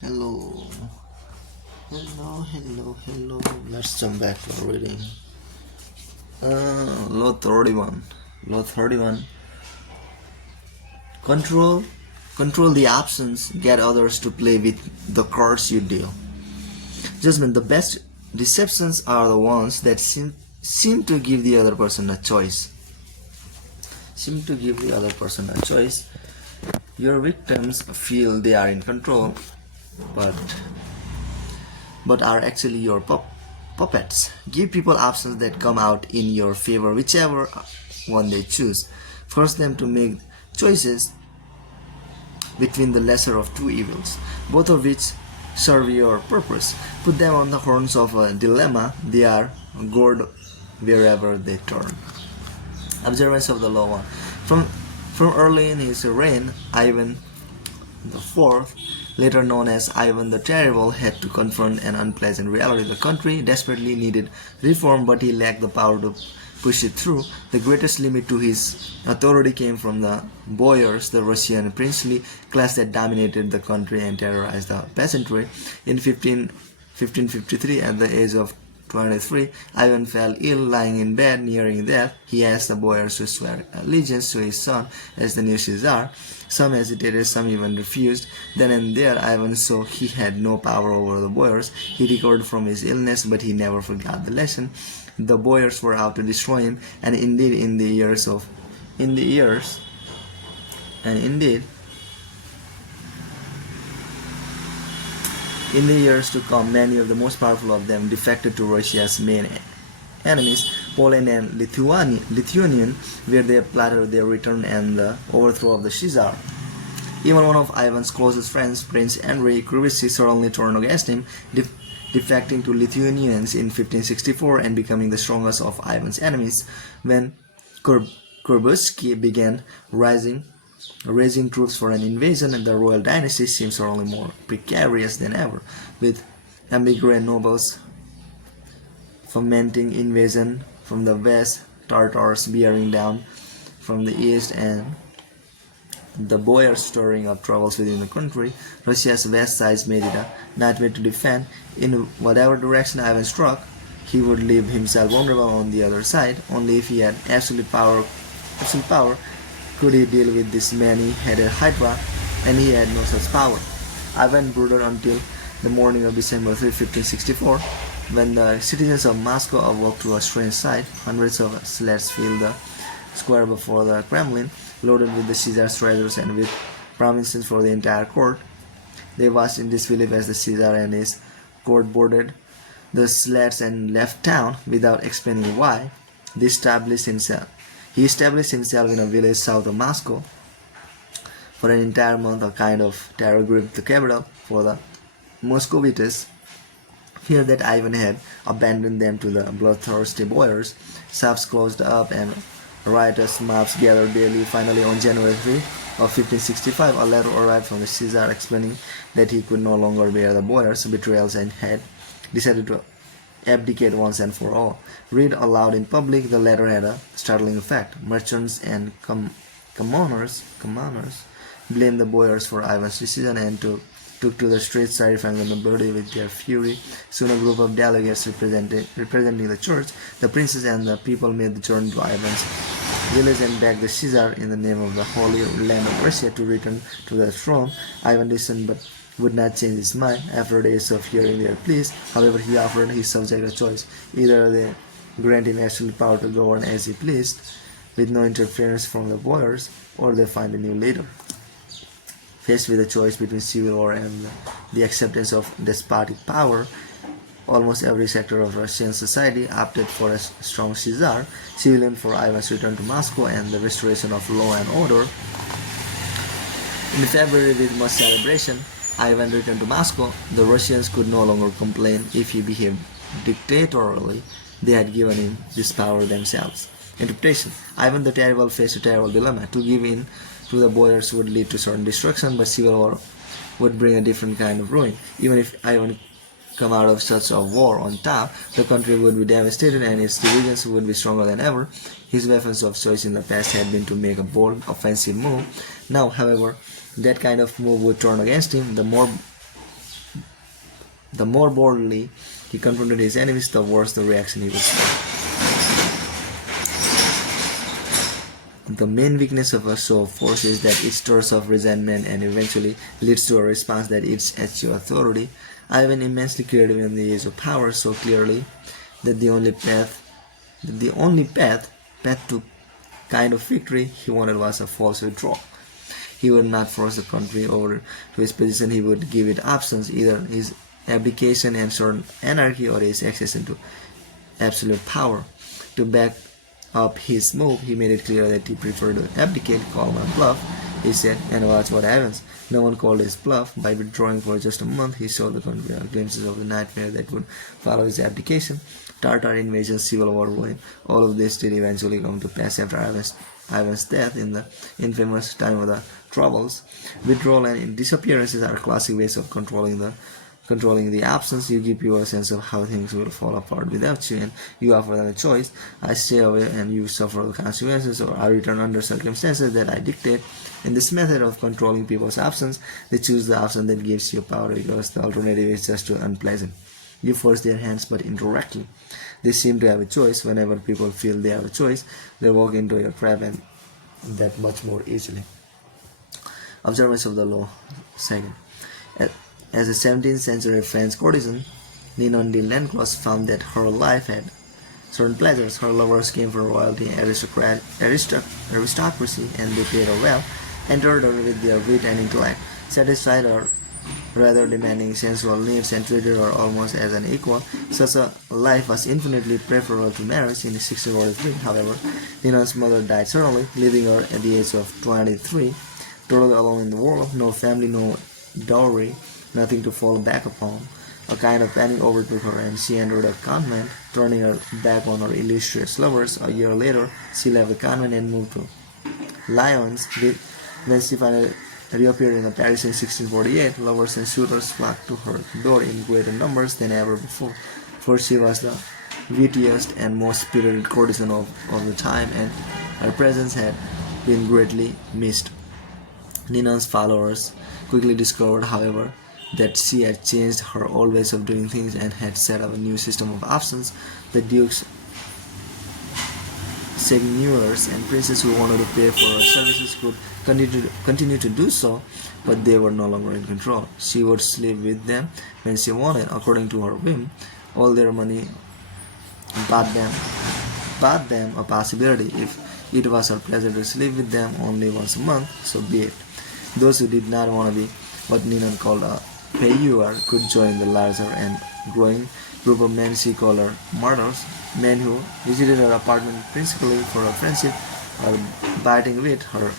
Hello, hello. Let's jump back to our reading. Law 31. Law 31. Control, control the absence. Get others to play with the cards you deal. Judgment. The best deceptions are the ones that seem to give the other person a choice. Your victims feel they are in control, but are actually your puppets. Give people options that come out in your favor, whichever one they choose. Force them to make choices between the lesser of two evils, both of which serve your purpose. Put them on the horns of a dilemma. They are gored wherever they turn. Observance of the law 1. From early in his reign, Ivan IV, later known as Ivan the Terrible, had to confront an unpleasant reality. The country desperately needed reform, but he lacked the power to push it through. The greatest limit to his authority came from the boyars, the Russian princely class that dominated the country and terrorized the peasantry. In 1553, at the age of 23, Ivan fell ill. Lying in bed, nearing death, he asked the boyars to swear allegiance to his son as the new Caesar. Some hesitated, some even refused. Then and there, Ivan saw he had no power over the boyars. He recovered from his illness, but he never forgot the lesson. The boyars were out to destroy him, and indeed, in the years to come, many of the most powerful of them defected to Russia's main enemies, Poland and Lithuania, where they plotted their return and the overthrow of the Caesar. Even one of Ivan's closest friends, Prince Andrei Krivitsky, suddenly turned against him, defecting to Lithuanians in 1564 and becoming the strongest of Ivan's enemies. When Kurbsky began raising troops for an invasion, and the royal dynasty seemed suddenly more precarious than ever, with emigrant nobles fomenting invasion from the west, Tartars bearing down from the east, and the boyars stirring up troubles within the country. Russia's vast size made it a nightmare to defend. In whatever direction Ivan struck, he would leave himself vulnerable on the other side. Only if he had absolute power could he deal with this many-headed hydra, and he had no such power. Ivan brooded until the morning of December 3, 1564, when the citizens of Moscow awoke to a strange sight. Hundreds of sleds filled the square before the Kremlin, loaded with the Caesar's treasures and with provisions for the entire court. They watched in disbelief as the Caesar and his court boarded the sleds and left town without explaining why. He established himself in a village south of Moscow. For an entire month, a kind of terror gripped the capital, for the Moscovites feared that Ivan had abandoned them to the bloodthirsty boyars. Shops closed up and riotous mobs gathered daily. Finally, on January 3 of 1565, a letter arrived from the Caesar explaining that he could no longer bear the boyars' betrayals and had decided to abdicate once and for all. Read aloud in public, the letter had a startling effect. Merchants and commoners blamed the boyars for Ivan's decision and took to the streets, terrifying the nobility with their fury. Soon a group of delegates representing the church, the princes, and the people made the journey to Ivan's village and begged the Caesar in the name of the Holy Land of Russia to return to the throne. Ivan listened but would not change his mind. After days of hearing their pleas, however, he offered his subjects a choice. Either they grant him absolute power to govern as he pleased, with no interference from the boyars, or they find a new leader. Faced with a choice between civil war and the acceptance of despotic power, almost every sector of Russian society opted for a strong Caesar, civilian for Ivan's return to Moscow and the restoration of law and order. In February, with much celebration, Ivan returned to Moscow. The Russians could no longer complain if he behaved dictatorially. They had given him this power themselves. Interpretation. Ivan the Terrible faced a terrible dilemma. To give in to the boyars would lead to certain destruction, but civil war would bring a different kind of ruin. Even if Ivan come out of such a war on top, the country would be devastated and its divisions would be stronger than ever. His weapons of choice in the past had been to make a bold, offensive move. Now, however, that kind of move would turn against him. The more The more boldly he confronted his enemies, the worse the reaction he would spur. The main weakness of a show of force is that it stirs up resentment and eventually leads to a response that eats at your authority. Ivan, immensely creative in the age of power, so clearly that the only path to kind of victory he wanted was a false withdrawal. He would not force the country over to his position. He would give it options, either his abdication and certain anarchy or his accession to absolute power. To back up his move, he made it clear that he preferred to abdicate, call my bluff, he said, and watch what happens. No one called his bluff. By withdrawing for just a month, he showed the country glimpses of the nightmare that would follow his abdication. Tartar invasion, civil war, ruin. All of this did eventually come to pass after Ivan's death in the infamous time of the Troubles. Withdrawal and disappearances are classic ways of controlling the absence. You give people a sense of how things will fall apart without you, and you offer them a choice. I stay away and you suffer the consequences, or I return under circumstances that I dictate. In this method of controlling people's absence, they choose the option that gives you power because the alternative is just too unpleasant. You force their hands, but indirectly. They seem to have a choice. Whenever people feel they have a choice, they walk into your trap, and that much more easily. Observance of the law. Second. As a 17th century French courtesan, Ninon de Lenclos found that her life had certain pleasures. Her lovers came from royalty and aristocracy, and they paid her well, entered her with their wit and intellect, satisfied her rather demanding sensual needs, and treated her almost as an equal. Such a life was infinitely preferable to marriage. In 1643, however, Ninon's mother died suddenly, leaving her at the age of 23, totally alone in the world, no family, no dowry, nothing to fall back upon. A kind of panic overtook her, and she entered a convent, turning her back on her illustrious lovers. A year later, she left the convent and moved to Lyons. When she finally reappeared in Paris in 1648, lovers and suitors flocked to her door in greater numbers than ever before, for she was the wittiest and most spirited courtesan of the time, and her presence had been greatly missed. Ninon's followers quickly discovered, however, that she had changed her old ways of doing things and had set up a new system of options. The dukes, seigneurs, and princes who wanted to pay for her services could continue to do so, but they were no longer in control. She would sleep with them when she wanted, according to her whim. All their money bought them a possibility. If it was her pleasure to sleep with them only once a month, so be it. Those who did not want to be what Ninon called a payeur could join the larger and growing group of men she called her martyrs, men who visited her apartment principally for her friendship, her biting wit, her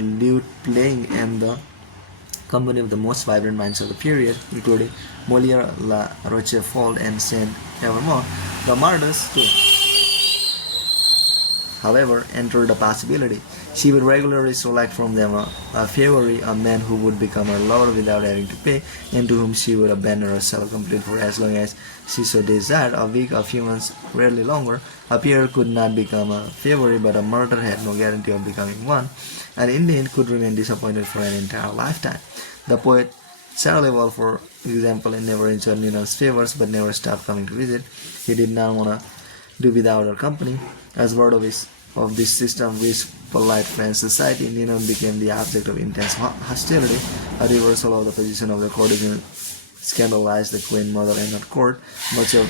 lute playing, and the company of the most vibrant minds of the period, including Molière, La Rochefoucauld, and Saint-Evremont. The martyrs too, however, entered a possibility. She would regularly select from them a favoury, a man who would become her lover without having to pay, and to whom she would abandon herself complete for as long as she so desired, a week, a few months, rarely longer. A peer could not become a favoury, but a martyr had no guarantee of becoming one. An Indian could remain disappointed for an entire lifetime. The poet Charleval, for example, never enjoyed Ninon's favours, but never stopped coming to visit. He did not want to do without her company. As word of this system reached polite French society, Ninon became the object of intense hostility. A reversal of the position of the courtesan scandalized the Queen Mother and her court. Much of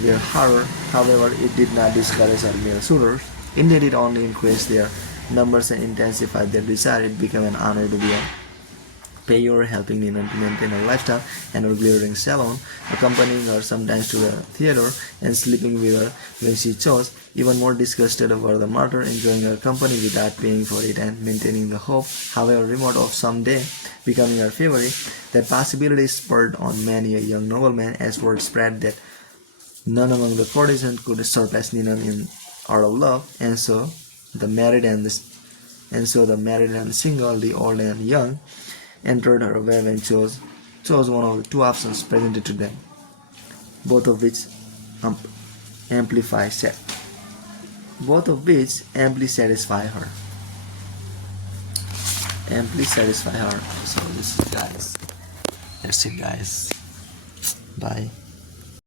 their horror, however, it did not discourage her male suitors. Indeed, it only increased their numbers and intensified their desire. It became an honor to be a payeur, helping Ninon to maintain her lifestyle and her glittering salon, accompanying her sometimes to the theater and sleeping with her when she chose. Even more disgusted over the martyr, enjoying her company without paying for it and maintaining the hope, however remote, of someday becoming her favorite. That possibility spurred on many a young nobleman, as word spread that none among the courtesans could surpass Ninon in art of love, and so the married and the single, the old and young, entered her web and chose one of the two options presented to them, both of which amply satisfy her. and please satisfy her. So this is guys. That's it guys. Bye.